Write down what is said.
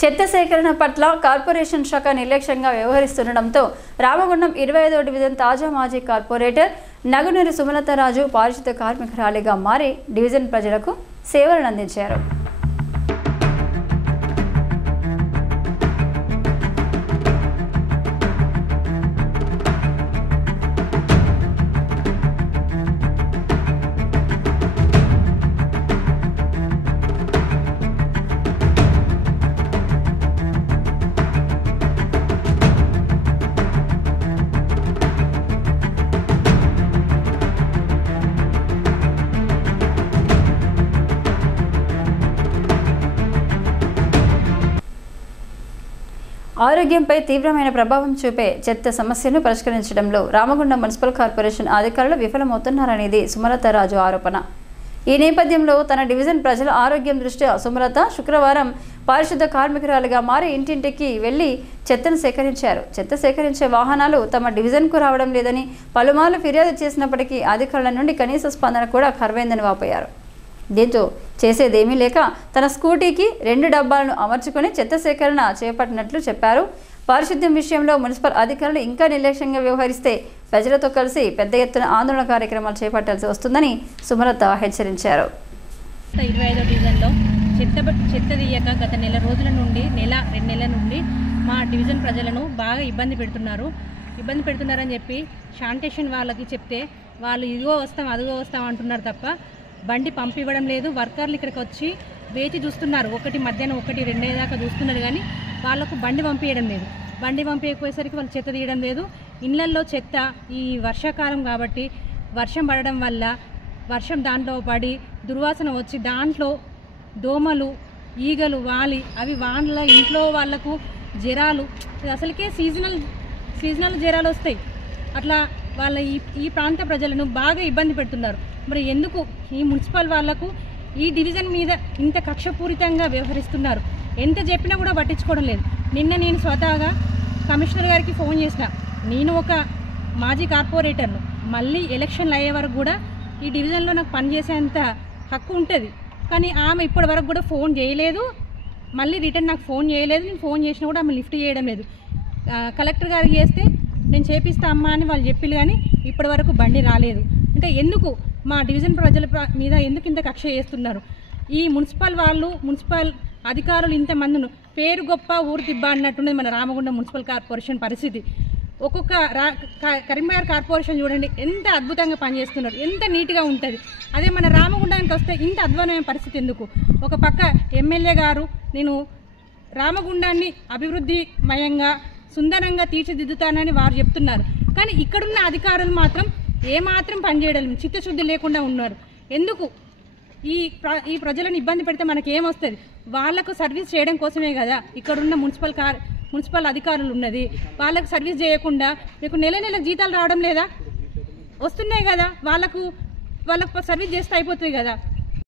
చెత్త సేకరణ పట్ల కార్పొరేషన్ శాఖ నిర్లక్ష్యంగా వ్యవహరిస్తుండటంతో రామగుండం 25వ డివిజన్ తాజా మాజీ కార్పొరేటర్ నగునూరి సుమలతరాజు పారిశుద్ధ కార్మికురాలిగా మారి డివిజన్ ప్రజలకు సేవలను అందించారు. ఆరోగ్యంపై తీవ్రమైన ప్రభావం చూపే చెత్త సమస్యను పరిష్కరించడంలో రామగుండం మున్సిపల్ కార్పొరేషన్ అధికారులు విఫలమవుతున్నారనేది సుమలతరాజు ఆరోపణ. ఈ నేపథ్యంలో తన డివిజన్ ప్రజల ఆరోగ్యం దృష్ట్యా సుమలత శుక్రవారం పారిశుద్ధ కార్మికురాలుగా మారి ఇంటింటికి వెళ్లి చెత్తను సేకరించారు. చెత్త సేకరించే వాహనాలు తమ డివిజన్కు రావడం లేదని పలుమార్లు ఫిర్యాదు చేసినప్పటికీ అధికారుల నుండి కనీస స్పందన కూడా కరువైందని వాపోయారు. దీంతో చేసేదేమీ లేక తన స్కూటీకి 2 డబ్బాలను అమర్చుకొని చెత్త సేకరణ చేపట్టినట్లు చెప్పారు. పారిశుద్ధ్యం విషయంలో మున్సిపల్ అధికారులు ఇంకా నిర్లక్ష్యంగా వ్యవహరిస్తే ప్రజలతో కలిసి పెద్ద ఎత్తున ఆందోళన కార్యక్రమాలు చేపట్టాల్సి వస్తుందని సుమలత హెచ్చరించారు. 25వ డివిజన్లో చెత్త తీయక గత నెల రోజుల నుండి 2 నెలల నుండి మా డివిజన్ ప్రజలను బాగా ఇబ్బంది పెడుతున్నారని చెప్పి శానిటేషన్ వాళ్ళకి చెప్తే వాళ్ళు ఇదిగో వస్తాం అదిగో వస్తాం అంటున్నారు తప్ప బండి పంపివ్వడం లేదు. వర్కర్లు ఇక్కడికి వచ్చి వేచి చూస్తున్నారు. మధ్యాహ్నం 1-2 దాకా చూస్తున్నారు కానీ వాళ్ళకు బండి పంపించడం లేదు. బండి పంపించకపోయేసరికి వాళ్ళు చెత్త తీయడం లేదు. ఇళ్లల్లో చెత్త ఈ వర్షాకాలం కాబట్టి వర్షం పడడం వల్ల వర్షం దాంట్లో పడి దుర్వాసన వచ్చి దాంట్లో దోమలు ఈగలు వాలి అవి వాళ్ళ ఇంట్లో వాళ్లకు జ్వరాలు అసలుకే సీజనల్ జ్వరాలు వస్తాయి. అట్లా వాళ్ళ ఈ ప్రాంత ప్రజలను బాగా ఇబ్బంది పెడుతున్నారు. మరి ఎందుకు ఈ మున్సిపల్ వాళ్లకు ఈ డివిజన్ మీద ఇంత కక్షపూరితంగా వ్యవహరిస్తున్నారు? ఎంత చెప్పినా కూడా పట్టించుకోవడం లేదు. నిన్న నేను స్వతహాగా కమిషనర్ గారికి ఫోన్ చేసిన. నేను ఒక మాజీ కార్పొరేటర్ను, మళ్ళీ ఎలక్షన్లు అయ్యే వరకు కూడా ఈ డివిజన్లో నాకు పనిచేసేంత హక్కు ఉంటుంది. కానీ ఆమె ఇప్పటి వరకు కూడా ఫోన్ చేయలేదు, మళ్ళీ రిటర్న్ నాకు ఫోన్ చేయలేదు. నేను ఫోన్ చేసినా కూడా ఆమె లిఫ్ట్ చేయడం లేదు. కలెక్టర్ గారికి చేస్తే నేను చేపిస్తా అమ్మా అని వాళ్ళు చెప్పిళ్ళు కానీ ఇప్పటి వరకు బండి రాలేదు. ఇంకా ఎందుకు మా డివిజన్ ప్రజల మీద ఎందుకు ఇంత కక్ష చేస్తున్నారు? ఈ మున్సిపల్ అధికారులు ఇంతమందిను పేరు గొప్ప ఊరు తిబ్బ అన్నట్టున్నది మన రామగుండం మున్సిపల్ కార్పొరేషన్ పరిస్థితి. ఒక్కొక్క కరీంనగర్ కార్పొరేషన్ చూడండి ఎంత అద్భుతంగా పనిచేస్తున్నారు, ఎంత నీట్గా ఉంటుంది. అదే మన రామగుండానికి వస్తే ఇంత అద్భుతమైన పరిస్థితి ఎందుకు? ఒక పక్క ఎమ్మెల్యే గారు నేను రామగుండాన్ని అభివృద్ధిమయంగా సుందరంగా తీర్చిదిద్దుతానని వారు చెప్తున్నారు. కానీ ఇక్కడున్న అధికారులు మాత్రం ఏమాత్రం పనిచేయడం చిత్తశుద్ధి లేకుండా ఉన్నారు. ఎందుకు? ఈ ప్రజలను ఇబ్బంది పెడితే మనకేమొస్తుంది? వాళ్లకు సర్వీస్ చేయడం కోసమే కదా ఇక్కడున్న మున్సిపల్ అధికారులు ఉన్నది. వాళ్ళకు సర్వీస్ చేయకుండా మీకు నెల జీతాలు రావడం లేదా? వస్తున్నాయి కదా, వాళ్ళకు సర్వీస్ చేస్తే అయిపోతుంది కదా.